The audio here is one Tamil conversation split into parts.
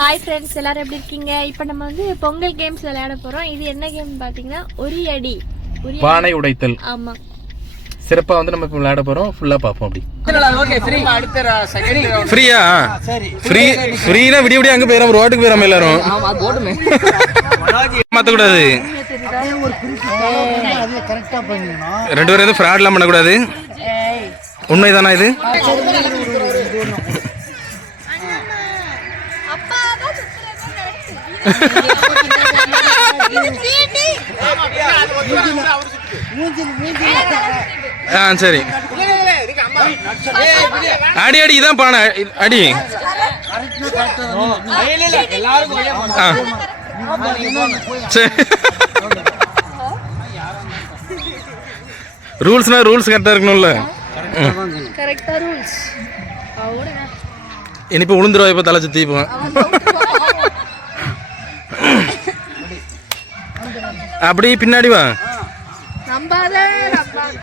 ஹாய் ஃப்ரெண்ட்ஸ் எல்லாரும் எப்படி இருக்கீங்க? இப்போ நம்ம வந்து பொங்கல் கேம்ஸ் விளையாட போறோம். இது என்ன கேம் பார்த்தீங்கன்னா ஒரு அடி பானை உடைத்தல். ஆமா. சிறப்பா வந்து நம்ம இப்போ விளையாட போறோம். ஃபுல்லா பார்ப்போம் அப்படி. ஃப்ரீயா ஃப்ரீ ஃப்ரீனா விடிய விடிய அங்க போயிடும் ஒரு வாட்டுக்கு போயிடும் எல்லாரும். மாத்த கூடாது ரெண்டு பேரும் எதுவும் ஃப்ராட்லாம் பண்ணக்கூடாது. உண்மைதானா இது? ஆ சரி. அடி அடி இதான் பானை. அடி. ஆ. சரி. ரூல்ஸ்னா ரூல்ஸ் கரெக்டாக இருக்கணும்ல. கரெக்டா ரூல்ஸ். இனிப்பு உளுந்துருவா இப்போ தலை சுற்றி இப்போ அப்படி பின்னாடி வா. நம்பாத நம்பாத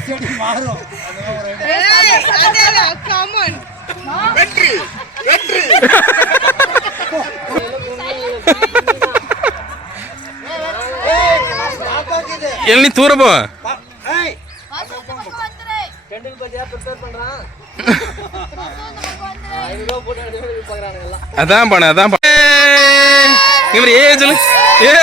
செடி மாறும் எள்ளி தூர போ அதான் பானே அதான் பானே இவர் ஏ சொல்லு. ஏ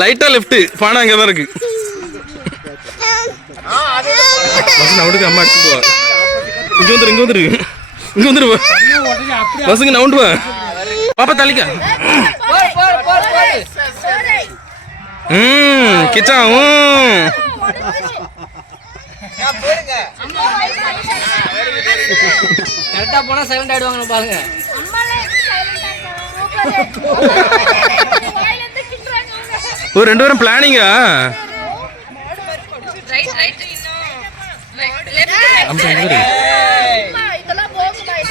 லைட்டா லெஃப்ட் பானை அங்கே தான் இருக்கு. பசங்க நவுண்டுக்கு அம்மா அடிச்சு போவா இங்க வந்துரு இங்க வந்துரு. இங்க வந்துரு பசங்க நவுண்டு பாப்பா தள்ளிக்கா ம் கிச்சா ம். கரெக்டா போனா சைலண்ட் ஆயிடுவாங்க பாருங்க. ஒரு ரெண்டு பேரும் பிளானிங்கா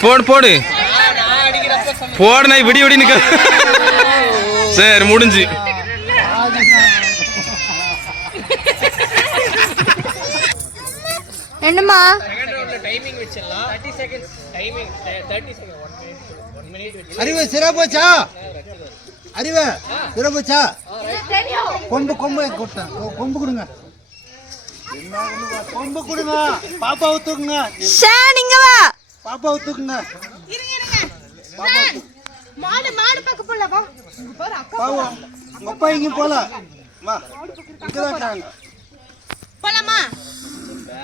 போடு போடு போடு. நான் விடி விடி நிக்க சரி முடிஞ்சு. என்னம்மா? அறிவு சிறா போச்சா அறிவு சிறா போச்சா கொம்பு கொம்பு கொடுத்தேன் கொம்பு கொடுங்க. கொம்பு கொடுங்க. பாப்பாவை தூக்குங்க ஷான் இங்க வா. பாப்பாவை தூக்குங்க மாடு மாடு பக்க போல வா. அப்பா எங்கேயும் போல வா. இங்கதான் இருக்காங்க. போலாமா?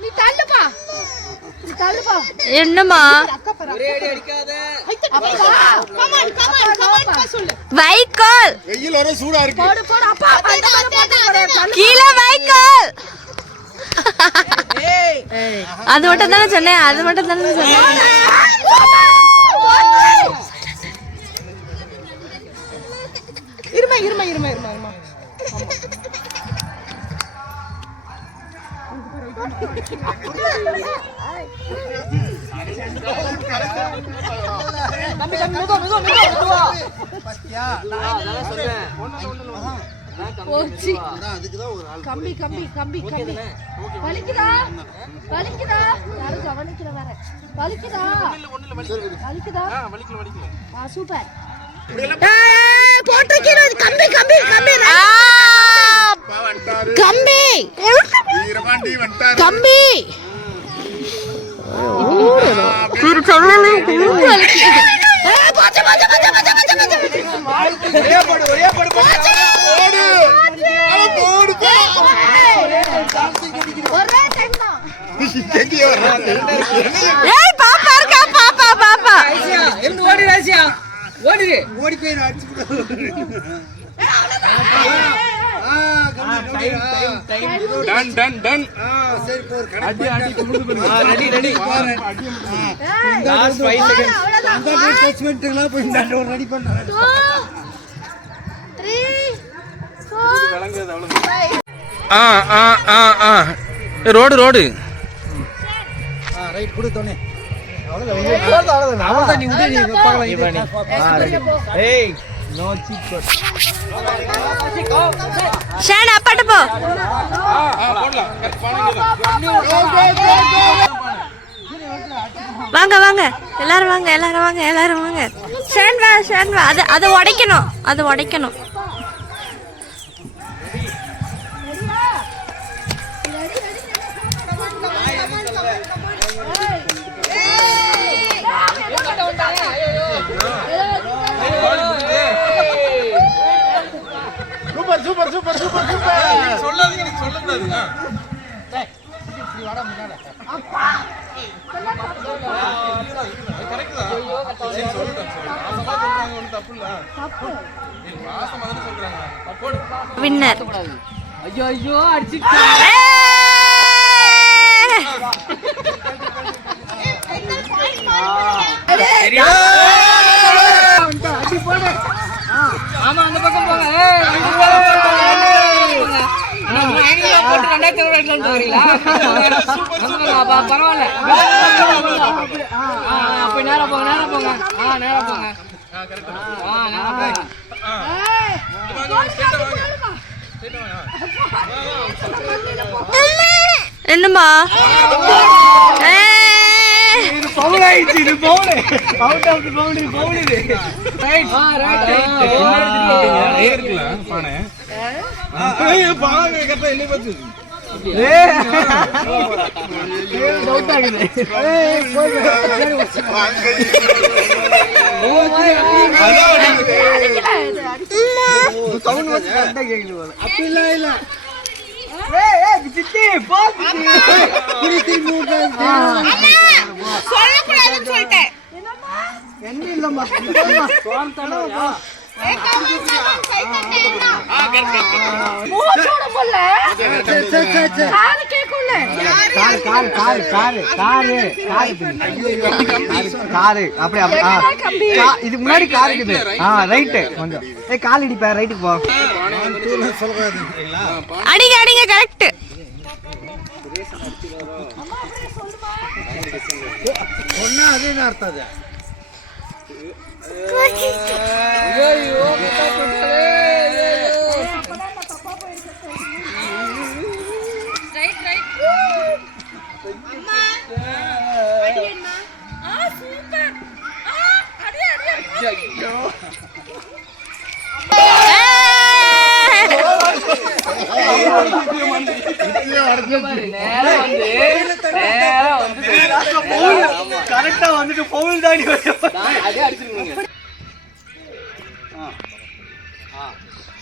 நீ தள்ளுப்பா நீ தள்ளுப்பா என்னம்மா? கமான் கமான் கமான் சொல்லு வைக்கோல். போடு போடு அப்பா அந்த போடு கீழே வைக்கோல். அது மட்டும் தானே சொன்னேன் அது மட்டும் தானே சொன்னேன் இருமா இருமா இருமா இருமா இருமா. போச்சு. கம்பி கம்பி கம்பி கம்பி. வலிக்குதா? வலிக்குதா? யாரும் கவனிக்கல வேற. வலிக்குதா? வலிக்குதா? சூப்பர். போட்டிருக்கிறது கம்பி கம்பி கம்பி. கம்பி. கம்பி. பாப்பா இருக்கா? பாப்பா பாப்பா. ஓடி ராசியா ஓடிடு ஓடி. போய் நான் அடிச்சு டன் டன் டன் சரி போர் அடி அடி கும்பிடு ரெடி ரெடி லாஸ்ட் 5 செகண்ட்ஸ் அந்த டச் பண்ணிட்டீங்களா போய் நான் ஒரு ரெடி ஆ ஆ ஆ. ஆ ரோடு ரோடு. ஆ ரைட் கொடு தோனே ஷேன் அப்பாட்ட போ. வாங்க வாங்க. எல்லாரும் வாங்க எல்லாரும் வாங்க எல்லாரும் வாங்க. ஷேன் வா ஷேன் வா. அது அதை உடைக்கணும் அதை உடைக்கணும். சொல்லாதீங்க நீ சொல்லக்கூடாது வின்னர் ஐயோ ஐயோ அடிச்சு ஆமா அந்த பக்கம் போங்க ஏய், ரெண்டு பேரும் போங்க. அண்ணா, மூணு ஐநூறு ரூபா போட்டு ரெண்டாயிரத்தி ஐநூறு ரூபாய்க்கு கொண்டு வரீங்களா? அந்த பக்கம், அப்ப பரவாயில்ல ஆ, ஆ, அப்ப நேரா போங்க நேரா போங்க ஆ நேரா போங்க ஆ நேரா போங்க என்னம்மா ஏய். பவுல் ஆயிடுச்சு இது foul out of the boundary foul இது ரைட் ஆ ரைட் பானை ஏய், பானை அப்படிலாம் இல்ல சித்தி சொல்லக்கூடாதுன்னு சொல்லிட்டேன் என்ன இல்லம்மா car car car car car car car அப்படி இது முன்னாடி கார் இருக்குது ஆ ரைட்டு கொஞ்சம் கால் இடிப்பேன் ரைட்டுக்கு போ அடிங்க அடிங்க கரெக்ட் ஒன்னா அது? கரெக்டா வந்துட்டு பவுல் நேரா வந்து நேரா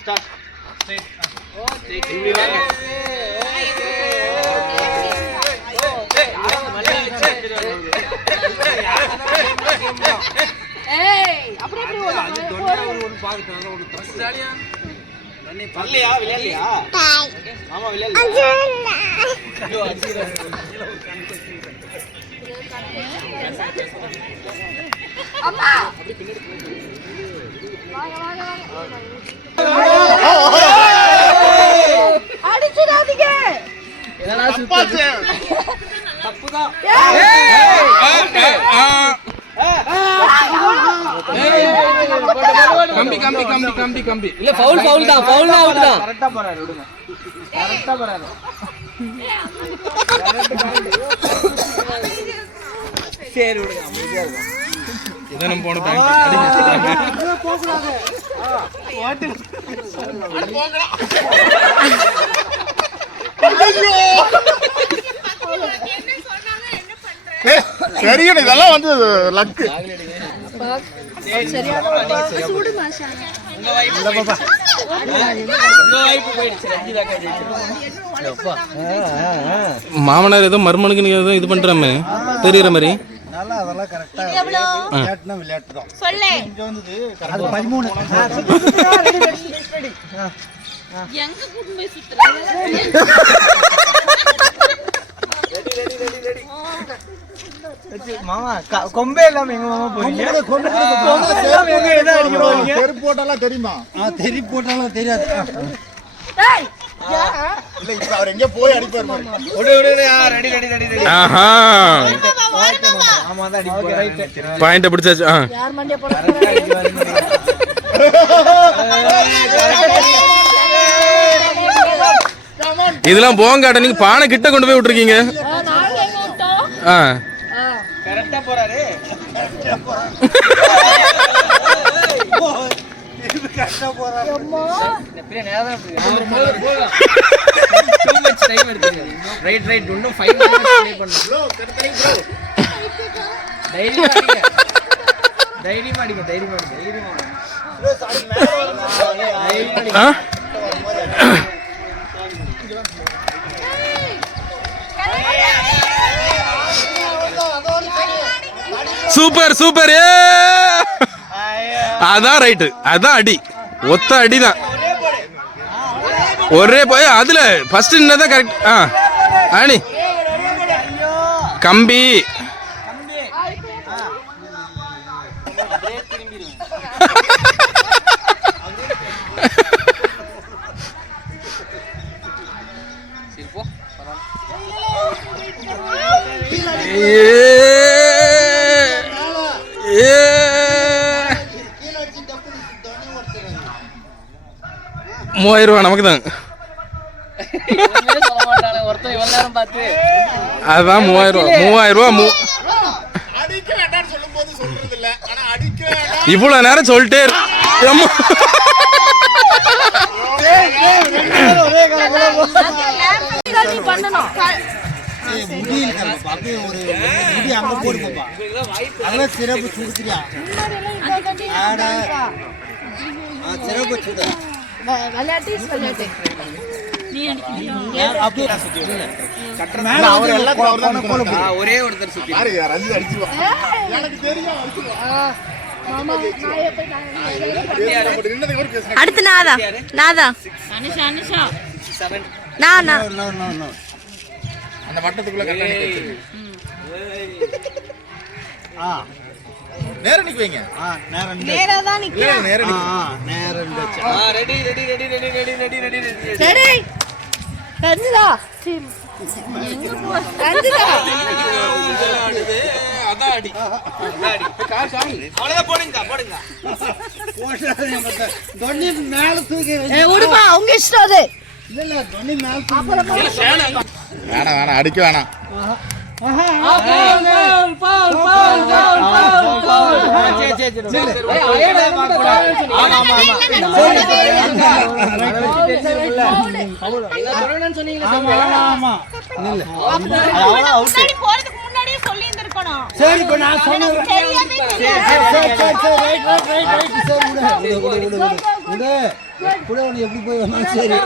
வந்து கரெக்டா வந்துட்டு பவுல் தாடி அதே அடிச்சிருக்கீங்க கம்பி கம்பி கம்பி கம்பி கம்பி. இல்ல ஃபவுல் ஃபவுல் தான் ஃபவுல் தான் அவுட் தான். கரெக்டா போறாரு விடுங்க. கரெக்டா போறாரு. சரி விடுங்க அமைதியா இருக்கும் இதானம் போன பேங்க் அடிங்க போக இதெல்லாம் வந்து லக்கு. மாமனார் எதுவும் மருமனுக்கு நீங்க ஏதோ இது பண்றாமே. தெரியுற மாதிரி. நல்லா அதெல்லாம் கரெக்டா விளையாட்டுனா விளையாட்டு தான் சொல்லு. இங்க வந்தது அது பதிமூணு. எங்க கூட்டு போய் சுத்துற? மாமா கொம்பே இல்லாம எங்க மாமா போறீங்க? செருப்பு போட்டாலாம் தெரியுமா? ஆ தெரி போட்டாலும் தெரியாது. இல்ல இப்ப அவர் எங்க போய் அடிப்பாரு ரெடி ரெடி ரெடி ரெடி. ஆஹா. பாயிண்ட பிடிச்சாச்சு ஆ. இதெல்லாம் போங்காட்ட நீங்க பானை கிட்ட கொண்டு போய் விட்டுருக்கீங்க. ஆ கரெக்டா போறாரு. ரைட் ரைட் இன்னும் ஃபைவ் தைரியமா அடிங்க. தைரியமா அடிங்க தைரியமா அடிங்க தைரியமா அடிங்க. சூப்பர் சூப்பர் ஏ! அதான் ரைட்டு அதான் அடி. ஒத்த அடிதான். ஒரே போய் அதுல ஃபர்ஸ்ட் தான் கரெக்ட் ஆ. ஆனி. கம்பி. மூவாயிரம் ரூபா நமக்கு தான் அதுதான் மூவாயிரம் ரூபா மூவாயிரம் ரூபா மூ இவ்வளவு நேரம் சொல்லிட்டே இருக்கு தான் இருக்கும் அப்படியே ஒரு முடி அங்கே போயிருக்கும்ப்பா அதெல்லாம் சிறப்பு சுடுத்துறியா ஆடா. ஆ சிறப்பு சுடு. விளையாட்டு விளையாட்டு ஒரே ஒருத்தர் சுத்தி. எனக்கு தெரியும் அடுத்து நாதா. நாதா. அனுஷா அனுஷா நானா? அந்த வட்டத்துக்குள்ள கரெக்டா நிக்க வச்சிருங்க. ஆ. நேரா நிக்க வைங்க. ஆ நேரா தான் இல்ல, நேரா நிக்க. ஆ, நேரம். Ready ready ready ready ready ready ready ready ready. Ranjitha. Ranjitha. அதான் அடி. அவ்வளவுதான் போடுங்க போடுங்க போடாதீங்க மத்த. தொண்ணி மேல தூக்கி விடுமா உங்க இஷ்டம் அது. இல்ல இல்ல தொண்ணி மேல தூக்கி. வேணாம் வேணாம் அடிக்க வேணாம் சரி இப்ப நான் சொன்னேன் இந்த கூட உனக்கு எப்படி போய் வந்தாலும் சரி.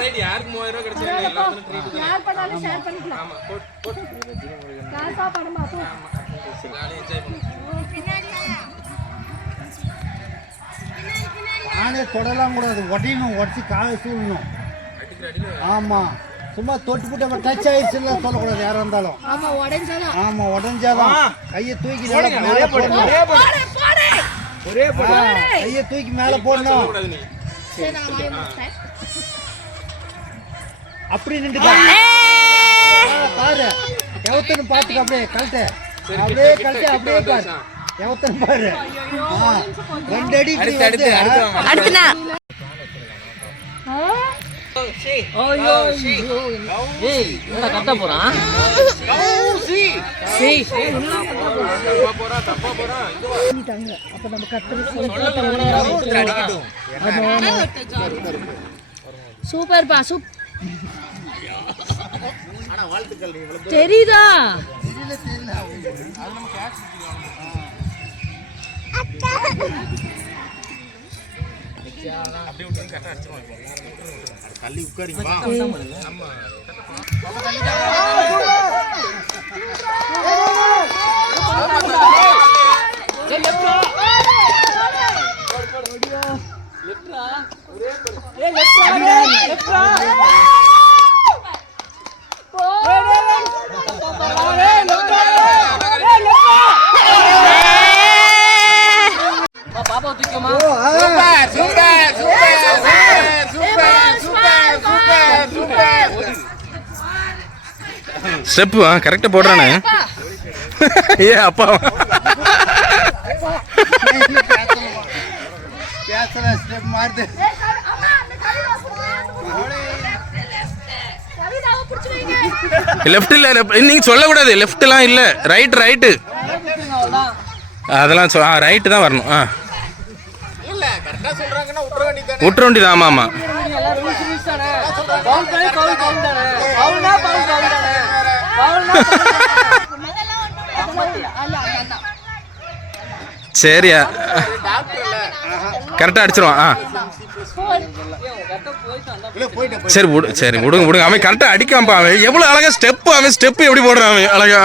நானே தொடலாம் கூடாது உடையணும் உடச்சி காலை சூழணும் ஆமாம் சும்மா தொட்டு போட்டு நம்ம டச் ஆயிடுச்சுல சொல்லக்கூடாது யாரா இருந்தாலும். ஆமா உடைஞ்சாலும். ஆமா உடைஞ்சாலும் கையை தூக்கி மேலே போடணும். ஒரே கையை தூக்கி மேலே போடணும். அப்படி நின்று பாரு. எவத்தனு பாத்துக்க அப்படியே கழட்டு. அப்படியே கழட்டு அப்படியே பாரு. எவத்தனு பாரு. ரெண்டு அடி அடுத்து கத்த போறான் சூப். தெரியுதா? தெரியுது அப்படியே விட்டு கரெக்டாக தள்ளி பாப்பா தூக்கமா super super super super super super super step ஆ கரெக்டாக போடுறானே. ஏ அப்பா. லெஃப்ட் இல்லை நீங்கள் சொல்லக்கூடாது. லெஃப்ட்லாம் இல்லை. ரைட் ரைட்டு அதெல்லாம் சொல் ஆ ரைட்டு தான் வரணும். ஆ. விட்டுற வேண்டியது ஆமாம் ஆமாம் எல்லாம் ரூல்ஸ் ரூல்ஸ் தானே பவுல் பண்ணி பவுல் பவுல் தானே பவுல்னா பவுல் பவுல் தானே பவுல்னா சரியா? கரெக்டாக அடிச்சிருவான். ஆ. சரி விடு சரி விடுங்க விடுங்க. அவன் கரெக்டாக அடிக்காமப்பா அவன் எவ்வளோ அழகா ஸ்டெப்பு அவன் ஸ்டெப்பு எப்படி போடுறான் அவன்? அழகா.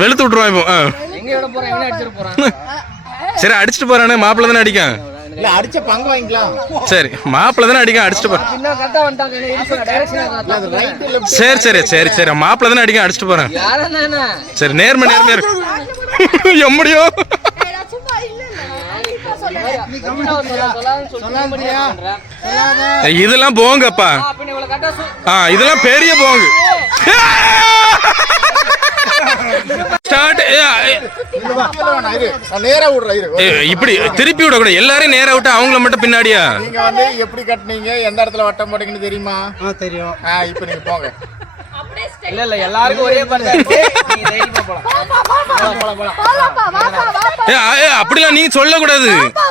வெளுத்து விட்டுருவான் இப்போ சரி அடிச்சுட்டு போறானே மாப்பிள்ள தானே அடிக்கான்? இல்ல அடிச்ச பங்கு வாங்கிக்கலாம். சரி மாப்பிள்ள தானே அடிக்கான் அடிச்சுட்டு போறான் சரி சரி சரி சரி மாப்பிள்ள தானே அடிக்கான் அடிச்சுட்டு போறேன். யாரா நானா சரி நேர்மை நேர்மையா இருக்கு எம்மடியோ? இதெல்லாம் போங்கப்பா. ஆ இதெல்லாம் பெரிய போங்கு. ஸ்டார்ட் நேரா இப்படி திருப்பி விடக்கூடாது. எல்லாரையும் நேரா விட்டு அவங்கள மட்டும் பின்னாடியா? நீங்க வந்து எப்படி கட்டுனீங்க? எந்த இடத்துல வட்டம் போட்டீங்கன்னு தெரியுமா? தெரியும். இப்போ நீங்க போங்க. இல்ல இல்ல எல்லாருக்கும் ஒரே நீங்க அப்படிலாம் நீங்க சொல்லக்கூடாது.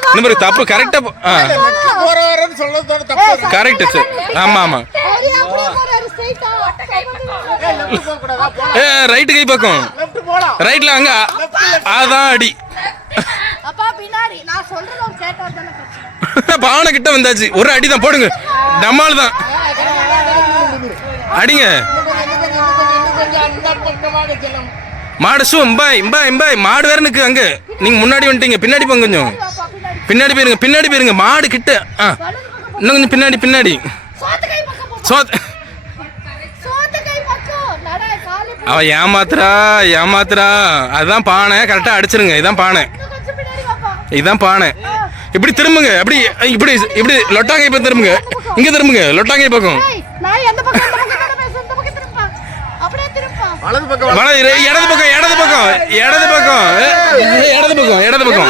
இந்த மாதிரி தப்பு கரெக்டா போற வரன்னு சொல்றது தானே. தப்பு கரெக்ட் சார் ஆமா ஆமா. ஏ ரைட்டு கை பக்கம். ரைட்ல அங்க அதான் அடி. அப்பா பின்னாடி. நான் சொல்றது ஒரு கேட்டவர் தானே பிரச்சனை. பானை கிட்ட வந்தாச்சு. ஒரு அடி தான் போடுங்க. நம்மால் தான். அடிங்க. மாடு சூ இம்பாய் இம்பாய் இம்பாய் மாடு வேற நிக்கு அங்க. நீங்க முன்னாடி வந்துட்டீங்க பின்னாடி போங்க கொஞ்சம். பின்னாடி போயிருங்க பின்னாடி போயிருங்க மாடு கிட்ட ஆ. இன்னும் கொஞ்சம் பின்னாடி பின்னாடி. சோத்து கை பக்கம் போ சோத் சோத்து கை பக்கம் நட காலு அவ ஏமாத்துறா ஏமாத்துறா. அதுதான் பானை கரெக்டா அடிச்சிருங்க இதான் பானை. இதான் பானை. இப்படி திரும்புங்க அப்படி இப்படி இப்படி லொட்டாங்கை பக்கம் திரும்புங்க. இங்க திரும்புங்க லொட்டாங்கை பக்கம் ஏய் நான் எந்த பக்கம் இந்த பக்கம் தானே பேசுறேன் இந்த பக்கம் திரும்ப அப்படியே திரும்ப வலது பக்கம் இடது பக்கம் இடது பக்கம் இடது பக்கம். இடது பக்கம் இடது பக்கம்.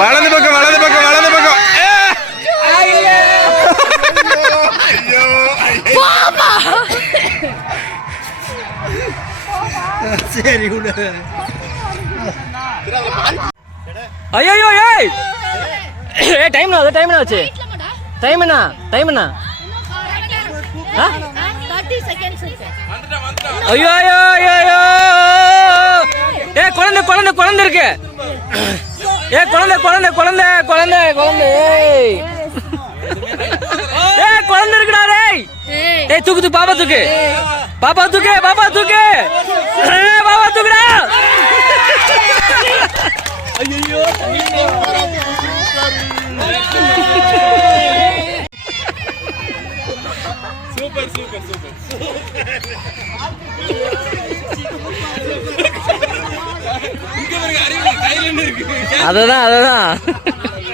வலது பக்கம் வலது பக்கம் வலது பக்கம். சரி ஐயோ ஏய். ஏய் டைம் ஆகுது டைம் ஆச்சு டைம் என்ன டைம் என்ன? ஆ? ஐயோ ஐயோ ஐயோ ஐயோ. ஏ குழந்தை குழந்தை குழந்தை இருக்கு. ஏ குழந்தை குழந்தை குழந்தை குழந்தை குழந்தை ஏய். ஏ குழந்தை இருக்குடா டேய். ஏய் தூக்கு தூக்கு பாப்பா தூக்கு. பாப்பா தூக்கு பாப்பா தூக்கு. ஏய், பாப்பா தூக்குடா. பக்கம் பிடி